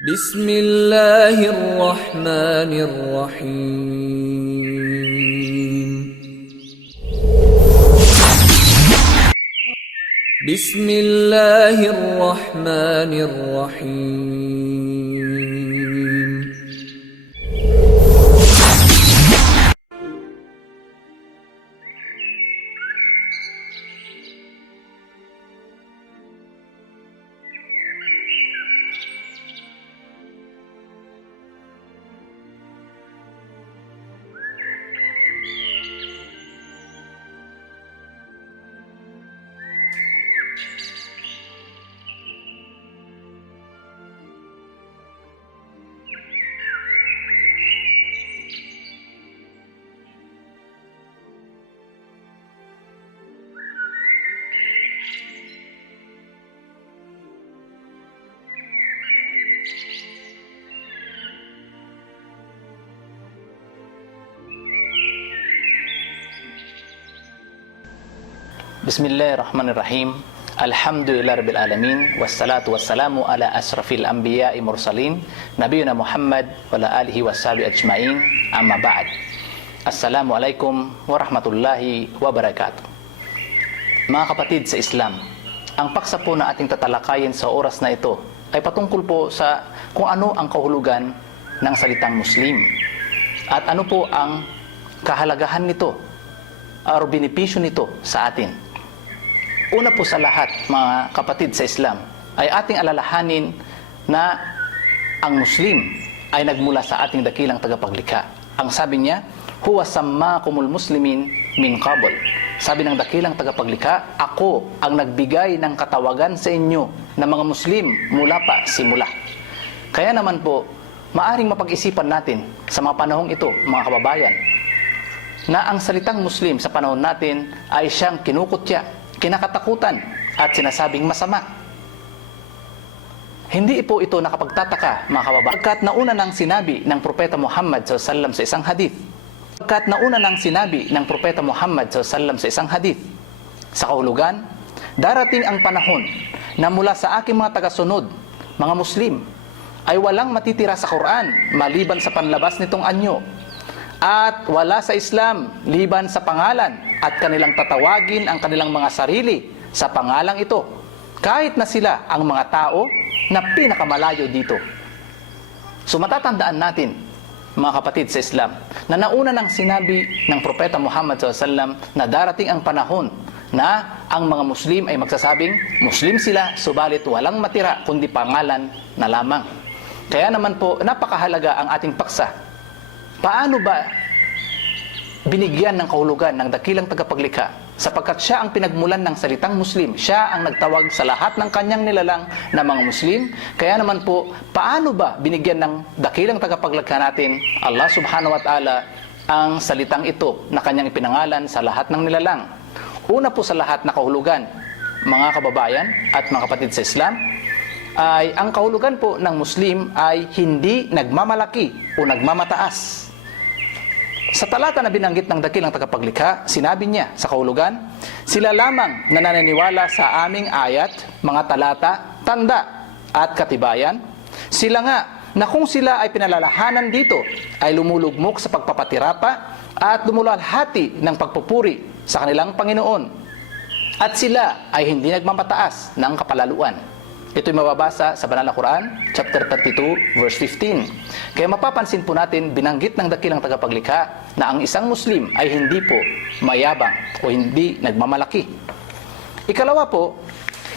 بسم الله الرحمن الرحيم بسم الله الرحمن الرحيم Bismillahirrahmanirrahim. Alhamdulillahirabbil alamin wassalatu wassalamu ala asrafil anbiya'i mursalin nabiyuna Muhammad wa ala alihi washabihi ajmain. Amma ba'd. Assalamualaikum warahmatullahi wabarakatuh. Mga kapatid sa Islam, ang paksa po na ating tatalakayin sa oras na ito ay patungkol po sa kung ano ang kahulugan ng salitang Muslim at ano po ang kahalagahan nito o benepisyo nito sa atin. Una po sa lahat, mga kapatid sa Islam, ay ating alalahanin na ang Muslim ay nagmula sa ating dakilang tagapaglikha. Ang sabi niya, huwa sammakumul muslimin min qabl. Sabi ng dakilang tagapaglikha, ako ang nagbigay ng katawagan sa inyo na mga Muslim mula pa simula. Kaya naman po, maaring mapag-isipan natin sa mga panahong ito, mga kababayan, na ang salitang Muslim sa panahon natin ay siyang kinukutya, kinakatakutan at sinasabing masama. Hindi po ito nakapagtataka, mga kababayan, pagkat nauna nang sinabi ng Propeta Muhammad SAW sa isang hadith. Pagkat nauna nang sinabi ng Propeta Muhammad SAW sa isang hadith. Sa kahulugan, darating ang panahon na mula sa aking mga tagasunod, mga Muslim, ay walang matitira sa Quran maliban sa panlabas nitong anyo, at wala sa Islam liban sa pangalan, at kanilang tatawagin ang kanilang mga sarili sa pangalang ito, kahit na sila ang mga tao na pinakamalayo dito. So matatandaan natin, mga kapatid sa Islam, na nauna nang sinabi ng Propeta Muhammad SAW na darating ang panahon na ang mga Muslim ay magsasabing Muslim sila, subalit walang matira kundi pangalan na lamang. Kaya naman po, napakahalaga ang ating paksa. Paano ba binigyan ng kahulugan ng dakilang tagapaglikha? Sapagkat siya ang pinagmulan ng salitang Muslim, siya ang nagtawag sa lahat ng kanyang nilalang na mga Muslim. Kaya naman po, paano ba binigyan ng dakilang tagapaglikha natin, Allah subhanahu wa ta'ala, ang salitang ito na kanyang ipinangalan sa lahat ng nilalang? Una po sa lahat na kahulugan, mga kababayan at mga kapatid sa Islam, ay ang kahulugan po ng Muslim ay hindi nagmamalaki o nagmamataas. Sa talata na binanggit ng dakilang tagapaglikha, sinabi niya sa kahulugan, sila lamang na naniniwala sa aming ayat, mga talata, tanda at katibayan. Sila nga na kung sila ay pinalalahanan dito, ay lumulugmok sa pagpapatirapa at lumulalhati ng pagpupuri sa kanilang Panginoon. At sila ay hindi nagmamataas ng kapalaluan. Ito'y mababasa sa Banal na Quran, chapter 32, verse 15. Kaya mapapansin po natin, binanggit ng dakilang tagapaglikha na ang isang Muslim ay hindi po mayabang o hindi nagmamalaki. Ikalawa po,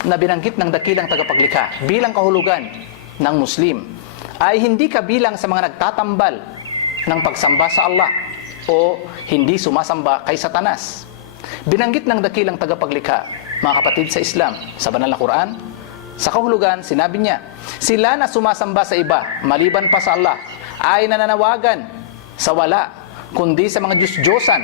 na binanggit ng dakilang tagapaglikha bilang kahulugan ng Muslim, ay hindi kabilang sa mga nagtatambal ng pagsamba sa Allah o hindi sumasamba kay Satanas. Binanggit ng dakilang tagapaglikha, mga kapatid sa Islam, sa Banal na Quran, sa kahulugan, sinabi niya, sila na sumasamba sa iba, maliban pa sa Allah, ay nananawagan sa wala, kundi sa mga Diyos-Diyosan,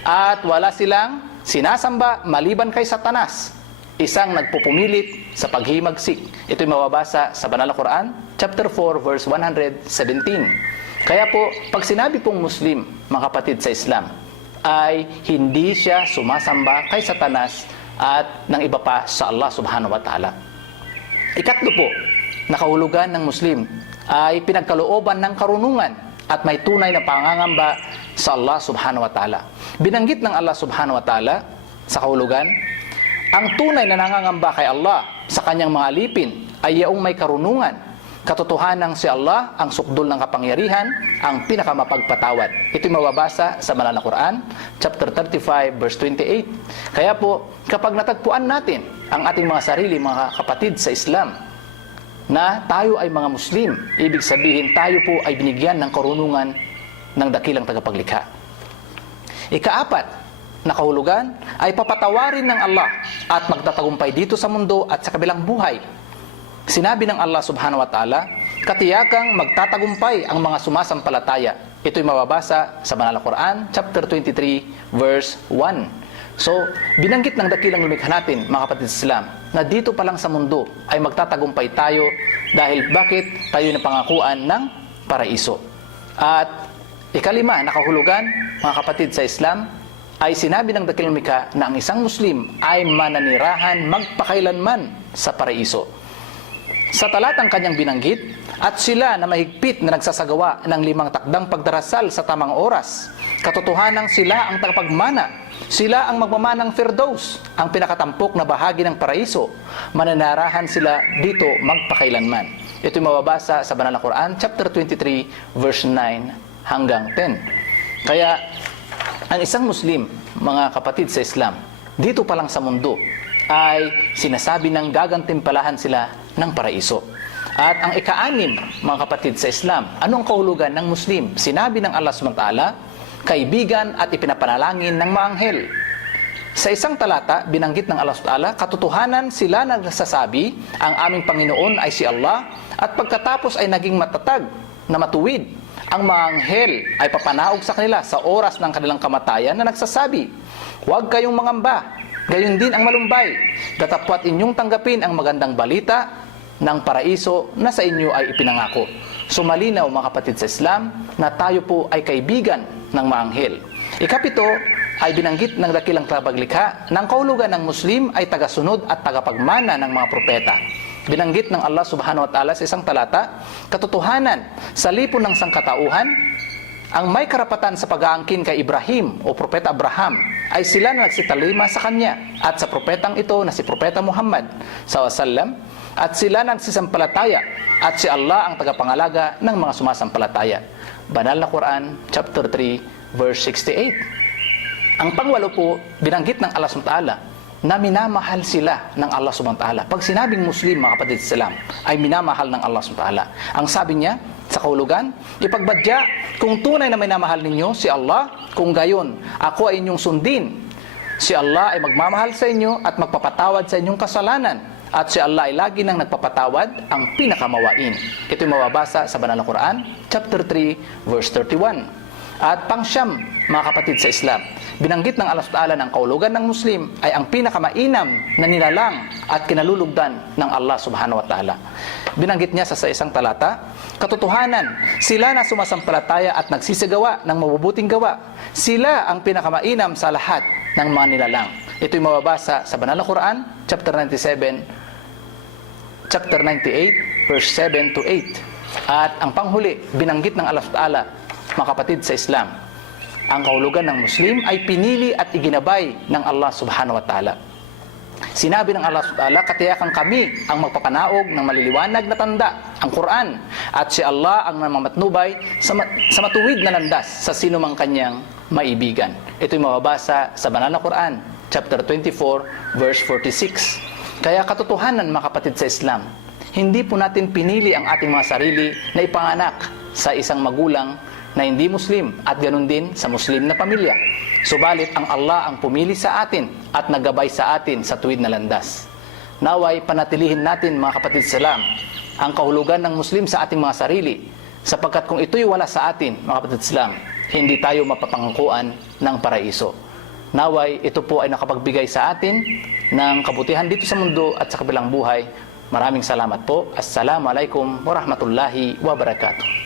at wala silang sinasamba maliban kay Satanas, isang nagpupumilit sa paghimagsik. Ito'y mababasa sa Banal na Quran, chapter 4, verse 117. Kaya po, pag sinabi pong Muslim, mga kapatid sa Islam, ay hindi siya sumasamba kay Satanas at ng iba pa sa Allah subhanahu wa ta'ala. Ikatlo po, na kahulugan ng Muslim ay pinagkalooban ng karunungan at may tunay na pangangamba sa Allah subhanahu wa ta'ala. Binanggit ng Allah subhanahu wa ta'ala sa kahulugan, ang tunay na nangangamba kay Allah sa kanyang mga alipin ay yaong may karunungan. Katotohanang si Allah ang sukdol ng kapangyarihan, ang pinakamapagpatawad. Ito'y mababasa sa Banal na Quran, chapter 35, verse 28. Kaya po, kapag natagpuan natin ang ating mga sarili, mga kapatid sa Islam, na tayo ay mga Muslim, ibig sabihin tayo po ay binigyan ng karunungan ng dakilang tagapaglikha. Ikaapat na kahulugan ay papatawarin ng Allah at magtatagumpay dito sa mundo at sa kabilang buhay. Sinabi ng Allah subhanahu wa ta'ala, katiyakang magtatagumpay ang mga sumasampalataya. Ito'y mababasa sa Banal na Quran, chapter 23, verse 1. So, binanggit ng dakilang lumikha natin, mga kapatid sa Islam, na dito pa lang sa mundo ay magtatagumpay tayo dahil bakit tayo napangakuan ng paraiso. At ikalima, nakahulugan, mga kapatid sa Islam, ay sinabi ng dakilang lumikha na ang isang Muslim ay mananirahan magpakailanman sa paraiso. Sa talatang kanyang binanggit, at sila na mahigpit na nagsasagawa ng 5 takdang pagdarasal sa tamang oras. Katotohanang sila ang tagapagmana. Sila ang magmamanang Firdaus, ang pinakatampok na bahagi ng paraiso. Mananarahan sila dito magpakailanman. Ito'y mababasa sa Banal na Quran, chapter 23, verse 9 hanggang 10. Kaya, ang isang Muslim, mga kapatid sa Islam, dito pa lang sa mundo, ay sinasabi ng gagantimpalahan sila ng paraiso. At ang ika-6, mga kapatid sa Islam, anong kahulugan ng Muslim? Sinabi ng Allah SWT, kaibigan at ipinapanalangin ng mga anghel. Sa isang talata, binanggit ng Allah SWT, katotohanan sila nagsasabi, ang aming Panginoon ay si Allah, at pagkatapos ay naging matatag na matuwid. Ang mga anghel ay papanaog sa kanila sa oras ng kanilang kamatayan na nagsasabi, huwag kayong mangamba, gayon din ang malumbay, datapwat inyong tanggapin ang magandang balita ng paraiso na sa inyo ay ipinangako. So malinaw, mga kapatid sa Islam, na tayo po ay kaibigan ng mga anghel. Ikapito ay binanggit ng dakilang tagapaglikha ng kahulugan ng Muslim ay tagasunod at tagapagmana ng mga propeta. Binanggit ng Allah subhanahu wa ta'ala sa isang talata, katotohanan sa lipon ng sangkatauhan, ang may karapatan sa pag-aangkin kay Ibrahim o Propeta Abraham ay sila na nagsitalima sa kanya at sa propetang ito na si Propeta Muhammad SAW, at sila nagsisampalataya at si Allah ang tagapangalaga ng mga sumasampalataya. Banal na Quran, chapter 3, verse 68. Ang pangwalo po, binanggit ng Allah SWT na minamahal sila ng Allah SWT. Pag sinabing Muslim, mga kapatid sa Islam, ay minamahal ng Allah SWT. Ang sabi niya sa kahulugan, ipagbadya kung tunay na minamahal ninyo si Allah, kung gayon, ako ay inyong sundin. Si Allah ay magmamahal sa inyo at magpapatawad sa inyong kasalanan. At si Allah ay lagi nang nagpapatawad, ang pinakamawain. Ito'y mababasa sa Banal na Quran, chapter 3, verse 31. At pangsyam, mga kapatid sa Islam, binanggit ng Allah SWT ng kahulugan ng Muslim ay ang pinakamainam na nilalang at kinalulugdan ng Allah subhanahu wa ta'ala. Binanggit niya sa isang talata, katotohanan, sila na sumasampalataya at nagsisigawa ng mabubuting gawa. Sila ang pinakamainam sa lahat ng mga nilalang. Ito'y mababasa sa Banal na Quran, chapter 98, verse 7 to 8. At ang panghuli, binanggit ng Allah SWT, mga kapatid sa Islam, ang kahulugan ng Muslim ay pinili at iginabay ng Allah subhanahu wa ta'ala. Sinabi ng Allah subhanahu wa ta'ala, katiyakan kami ang magpapanaog ng maliliwanag na tanda, ang Quran, at si Allah ang namamatnubay sa matuwid na landas sa sino mang kanyang maibigan. Ito'y mababasa sa Banal na Quran, chapter 24, verse 46. Kaya katotohanan, mga kapatid sa Islam, hindi po natin pinili ang ating mga sarili na ipanganak sa isang magulang na hindi Muslim at ganun din sa Muslim na pamilya. Subalit ang Allah ang pumili sa atin at naggabay sa atin sa tuwid na landas. Naway panatilihin natin, mga kapatid sa Islam, ang kahulugan ng Muslim sa ating mga sarili, sapagkat kung ito'y wala sa atin, mga kapatid sa Islam, hindi tayo mapapangkuan ng paraiso. Naway ito po ay nakapagbigay sa atin ng kabutihan dito sa mundo at sa kabilang buhay. Maraming salamat po. Assalamualaikum warahmatullahi wabarakatuh.